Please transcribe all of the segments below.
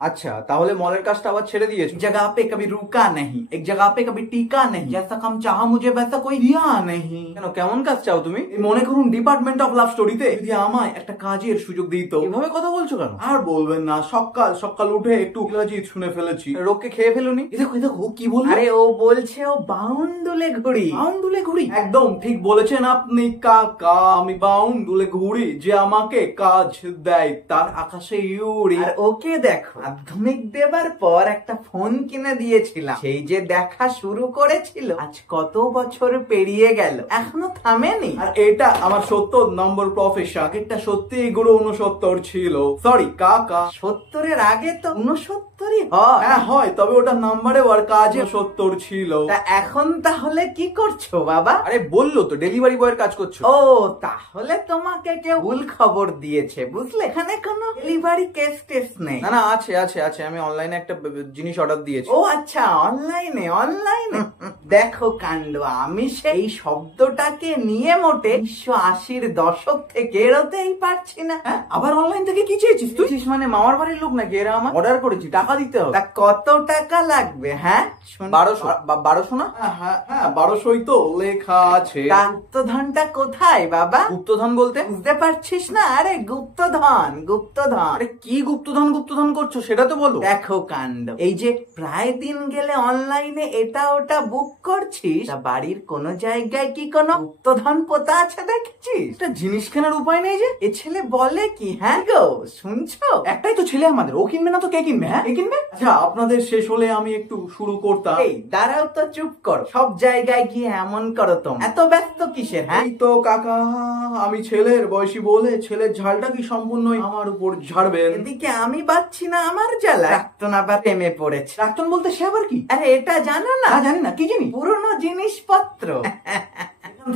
अच्छा তাহলে মলের কাজটা আবার ছেড়ে দিয়েছো। जगह पे कभी रुका नहीं, एक जगह पे कभी टिका नहीं, जैसा काम चाहा मुझे वैसा कोई दिया नहीं। কেন, কেমন কাজ চাও তুমি? মনে করুন ডিপার্টমেন্ট অফ লাভ স্টোরিতে যদি আমায় একটা কাজের সুযোগ দিত। এভাবে কথা বলছো কেন? আর বলবেন না, সকাল সকাল উঠে একটু ইংরাজি শুনে ফেলেছি। রোগকে খেয়ে ফেলুনি? দেখো দেখো কি বল। আরে ও বলছে ও বাউন্ডুলে ঘুড়ি। বাউন্ডুলে ঘুড়ি? একদম ঠিক বলেছেন আপনি কাকা, আমি বাউন্ডুলে ঘুড়ি, যে আমাকে কাজ দেয় তার আকাশে উড়ি। আর ওকে দেখো, মাধ্যমিক দেবার পর একটা ফোন কিনে দিয়েছিলাম, সেই যে দেখা শুরু করেছিল আজ কত বছর পেরিয়ে গেল, এখনো থামেনি। আর এটা আমার 70 নম্বর প্রফেশন। এটা সত্যি গুরু 69 ছিল। সরি কাকা, 70-এর আগে তো 69-ই হয়। হ্যাঁ হয়, তবে ওটা নাম্বারে আর কাজে 70 ছিল। তা এখন তাহলে কি করছো বাবা? আরে বললো তো ডেলিভারি বয়ের কাজ করছো। ও তাহলে তোমাকে কেউ ভুল খবর দিয়েছে, বুঝলে? এখানে কোনো ডেলিভারি কেস টেস নেই। না না, আছে আছে আছে, আমি অনলাইনে একটা জিনিস অর্ডার দিয়েছি। ও আচ্ছা, অনলাইনে অনলাইনে। দেখো কাণ্ড, আমি সেই শব্দটাকে নিয়ে মোটে 1980-র দশক থেকে বেরোতেই পারছি না। হ্যাঁ, আবার অনলাইন থেকে কি চেয়েছিস তুই? মানে মামার বাড়ির লোক নাকি এরা? আমার অর্ডার করেছি, টাকা দিতে হবে। তা কত টাকা লাগবে? হ্যাঁ 1200 না? হ্যাঁ 1200ই তো লেখা আছে। গুপ্তধনটা কোথায় বাবা? গুপ্তধন বলতে বুঝতে পারছিস না? আরে গুপ্তধন গুপ্তধন। আরে কি গুপ্তধন করছো সেটা তো বলো। দেখো কাণ্ড, এই যে প্রায় দিন গেলে অনলাইনে এটা ওটা বুক করছিস, তা বাড়ির কোন জায়গায় কি কোনো গুপ্তধন পোতা আছে দেখেছিস? একটা জিনিস কেনার উপায় নেই যে? এ ছেলে বলে কি? হ্যাঁ গো, শুনছো? একটাই তো ছেলে আমাদের, ও কিনবে না তো কে কিনবে? হ্যাঁ কে কিনবে? আচ্ছা আপনাদের শেষ হলে আমি একটু শুরু করতাম। এই দাঁড়াও তো, চুপ করো। সব জায়গায় গিয়ে এমন করো তোমরা, এত ব্যস্ত কিসের? হ্যাঁ এই তো কাকা, আমি ছেলের বয়সী বলে ছেলের ঝালটা কি সম্পূর্ণই আমার উপর ঝাড়বেন? এদিকে আমি পাচ্ছি না আমার জ্বালা, প্রাক্তন আবার প্রেমে পড়েছে। প্রাক্তন বলতে সে আবার কি? আরে এটা জানো না? জানি না, কি জিনিস? পুরনো জিনিসপত্র।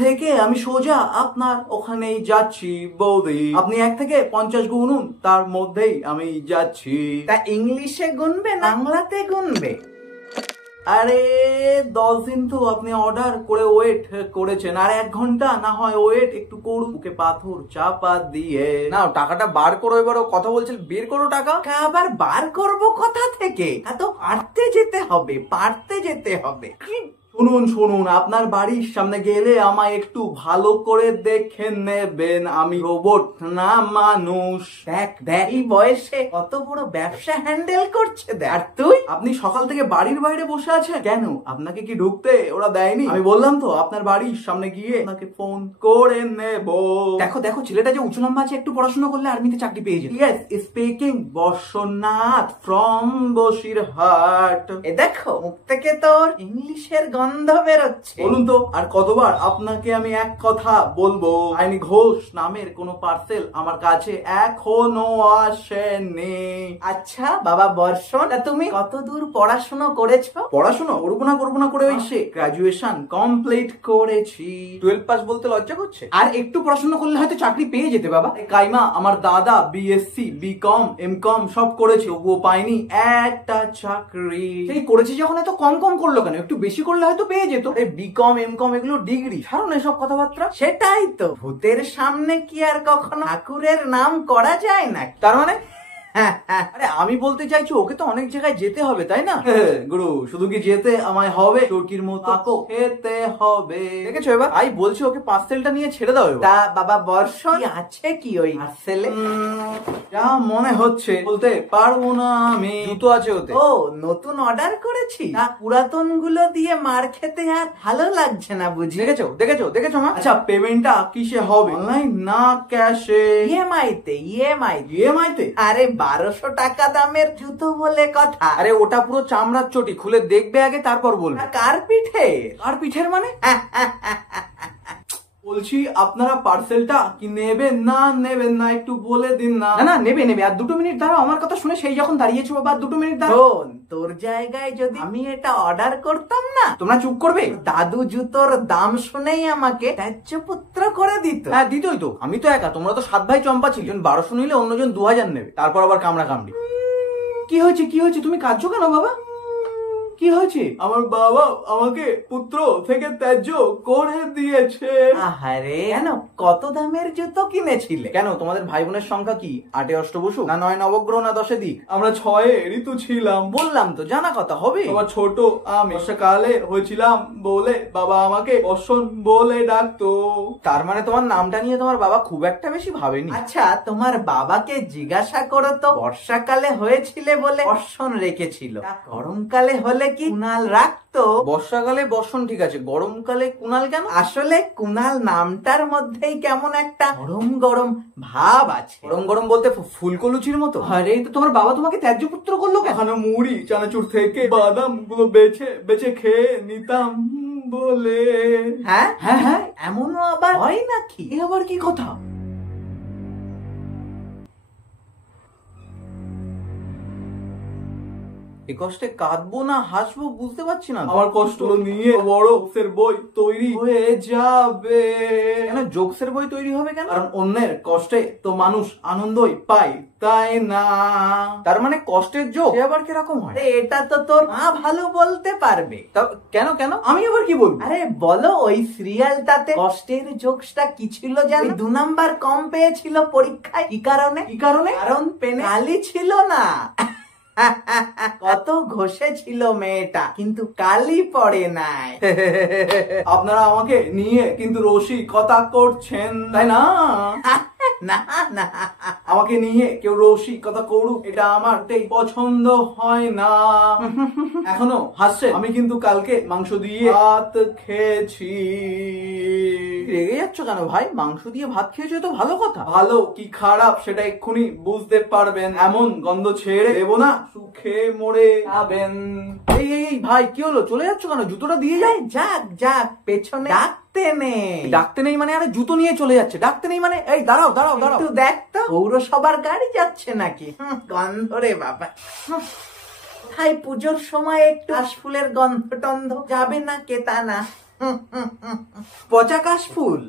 থেকে আমি সোজা আপনার ওখানেই যাচ্ছি বৌদি, আপনি 1 থেকে 50 গুনুন, তার মধ্যেই আমি যাচ্ছি। তা ইংলিশে গুনবে না বাংলাতে গুনবে? আরে 10 দিন তো আপনি অর্ডার করে ওয়েট করেছেন, আর 1 ঘন্টা না হয় ওয়েট একটু করুন, বুকে পাথর চাপা দিয়ে। না টাকাটা বার করো, এবারও কথা বলছিল, বের করো টাকা। আবার বার করব কোথা থেকে? এত পারতে যেতে হবে, পারতে যেতে হবে। শুনুন, আপনার বাড়ির সামনে গেলে আমায় একটু ভালো করে দেখে নেবেন, আমি রোবট না মানুষ। দেখ এই বয়সে কত বড় ব্যবসা হ্যান্ডেল করছে দেখ। আর তুই? আপনি সকাল থেকে বাড়ির বাইরে বসে আছেন কেন? আপনাকে কি ঢুকতে ওরা দেয়নি? আমি বললাম তো আপনার বাড়ির সামনে গিয়ে আপনাকে ফোন করে নেব। দেখো ছেলেটা যে উঁচু লম্বা আছে, একটু পড়াশোনা করলে আর্মিতে চাকরি পেয়ে যাবে। Yes speaking, Barshanath from Basirhat. এ দেখো, মুখ থেকে তোর ইংলিশের গন্ধ বেরোচ্ছে। বলুন তো আর কতবার আপনাকে আমি এক কথা বলবো, আইনি ঘোষ নামের কোনো পার্সেল আমার কাছে এখনো আসেনি। আচ্ছা বাবা বর্ষণ, তুমি কত দূর পড়াশোনা করেছো? পড়াশোনা করবো না করে সে গ্রাজুয়েশন কমপ্লিট করেছি। 12 পাস বলতে লজ্জা করছে? আর একটু পড়াশোনা করলে হয়তো চাকরি পেয়ে যেতে বাবা। কাইমা, আমার দাদা বিএসসি বিকম এমকম সব করেছে, ও পায়নি একটা চাকরি। সেই করেছে যখন এত কম করলো কেন? একটু বেশি করলে হয়তো পেয়ে যেত। বিকম এমকম এগুলো ডিগ্রি, ছাড়ুন এসব কথাবার্তা। সেটাই তো, ভূতের সামনে কি আর কখনো ঠাকুরের নাম করা যায় না? তার মানে আরে আমি বলতে চাইছি ওকে তো অনেক জায়গায় যেতে হবে, তাই না? গুরু, শুধু কি যেতে আমায় হবে? চরকির মতো খেতে হবে, দেখেছো? এবার আই বলছি ওকে পার্সেলটা নিয়ে ছেড়ে দাও। তা বাবা বর্ষণ, আছে কি ওই পার্সেলে? যা মনে হচ্ছে বলতে পারবো না আমি। জুতো আছে ওতে। ও নতুন অর্ডার করেছি? না পুরাতন গুলো দিয়ে মার খেতে আর ভালো লাগছে না বুঝি? দেখেছো মা? আচ্ছা পেমেন্টটা কিসে হবে? অনলাইন না ক্যাশে? ইএমআই তে। আরে 1200 টাকা দামের জুতো বলে কথা। আরে ওটা পুরো চামড়ার চটি, খুলে দেখবে আগে তারপর বলবে। কার পিঠে? কার পিঠের মানে? বলছি আপনারা পার্সেলটা কি নেবেন না একটু বলে দিন না। না নেবে। আর 2 মিনিট দাঁড়াও, আমার কথা শুনে সেই যখন দাঁড়িয়েছো বাবা, 2 মিনিট দাঁড়াও। তোর জায়গায় যদি আমি এটা অর্ডার করতাম না, তোমরা চুপ করবে? দাদু জুতোর দাম শুনেই আমাকে ত্যায্যপুত্র করে দিত। হ্যাঁ দিতই তো, আমি তো একা, তোমরা তো 7 ভাই চম্পা ছিল, 1200 নিলে অন্যজন 2000 নেবে, তারপর আবার কামড়া কামড়ি। কি হয়েছে তুমি কাঁদছো কেন বাবা? কি হয়েছে? আমার বাবা আমাকে পুত্র থেকে ত্যায্য করে দিয়েছে। আহারে, কেন? কত দামের জুতো কিনেছিলে? কেন, তোমাদের ভাই বোনের সংখ্যা কি? 8 অষ্টবসু, না 9 নবগ্রহ, না 10 দিক? আমরা 6 ঋতু ছিলাম। বললাম তো, জানা কথা হবে। তোমার ছোট আমি বর্ষাকালে হয়েছিলাম বলে বাবা আমাকে বর্ষণ বলে ডাকতো। তার মানে তোমার নামটা নিয়ে তোমার বাবা খুব একটা বেশি ভাবেনি। আচ্ছা, তোমার বাবাকে জিজ্ঞাসা করো তো, বর্ষাকালে হয়েছিলে বলে বর্ষণ রেখেছিল, গরমকালে হলে কি কুনাল রাখতো? বর্ষাকালে বর্ষণ ঠিক আছে, গরমকালে কুনাল কেন? আসলে কুনাল নামটার মধ্যেই কেমন একটা গরম গরম ভাব আছে। গরম গরম বলতে ফুলকলুচির মতো? আরে, তো তোমার বাবা তোমাকে ত্যায্য পুত্র করলো কেন? এখানে মুড়ি চানাচুর থেকে বাদাম গুলো বেছে বেছে খেয়ে নিতাম বলে। হ্যাঁ হ্যাঁ হ্যাঁ, এমনও আবার হয় নাকি? এ আবার কি কথা? এ কষ্টে কাঁদবো না হাসবো বুঝতে পারছি না। আমার কষ্ট নিয়ে বড় জোকসের বই তৈরি হয়ে যাবে। কেন জোকসের বই তৈরি হবে কেন? কারণ অন্যের কষ্টে তো মানুষ আনন্দই পায়, তাই না? তার মানে কষ্টের জোক আবার কিরকম হয়? এটা তো তোর মা ভালো বলতে পারবে। কেন কেন, আমি আবার কি বলবো? আরে বলো, ওই সিরিয়ালটাতে কষ্টের জোকসটা কি ছিল জানো? 2 নাম্বার কম পেয়েছিল পরীক্ষায়। কি কারণে? কি কারণে? কারণ পেনে কালি ছিল না। কত ঘষে ছিল মেয়েটা, কিন্তু কালি পড়ে নাই। আপনারা আমাকে নিয়ে কিন্তু রসিকতা করছেন, তাই না? না না, আমাকে নিয়ে কেউ রসিকতা করুক, এটা আমার পছন্দ হয় না। এখনো হাসছে? আমি কিন্তু কালকে মাংস দিয়ে ভাত খেয়েছি। রেগে যাচ্ছ কেন ভাই? মাংস দিয়ে ভাত খেয়েছো তো ভালো কথা। ভালো কি খারাপ সেটা এক্ষুনি বুঝতে পারবেন, এমন গন্ধ ছেড়ে দেবো না, সুখে মরে যাবেন। এই এই ভাই, কি হলো? চলে যাচ্ছ কেন? জুতোটা দিয়ে যাই। যাক যাক, পেছনে ডাকতে নেই। ডাকতে নেই মানে? আরে জুতো নিয়ে চলে যাচ্ছে। ডাকতে নেই মানে? এই দাঁড়াও দাঁড়াও দাঁড়াও, একটু দেখ তো, পৌরসভার গাড়ি যাচ্ছে নাকি? গন্ধ রে বাবা। তাই পুজোর সময় একটু কাশফুলের গন্ধ টন্ধ যাবে না কে তা না? পচা কাশফুল?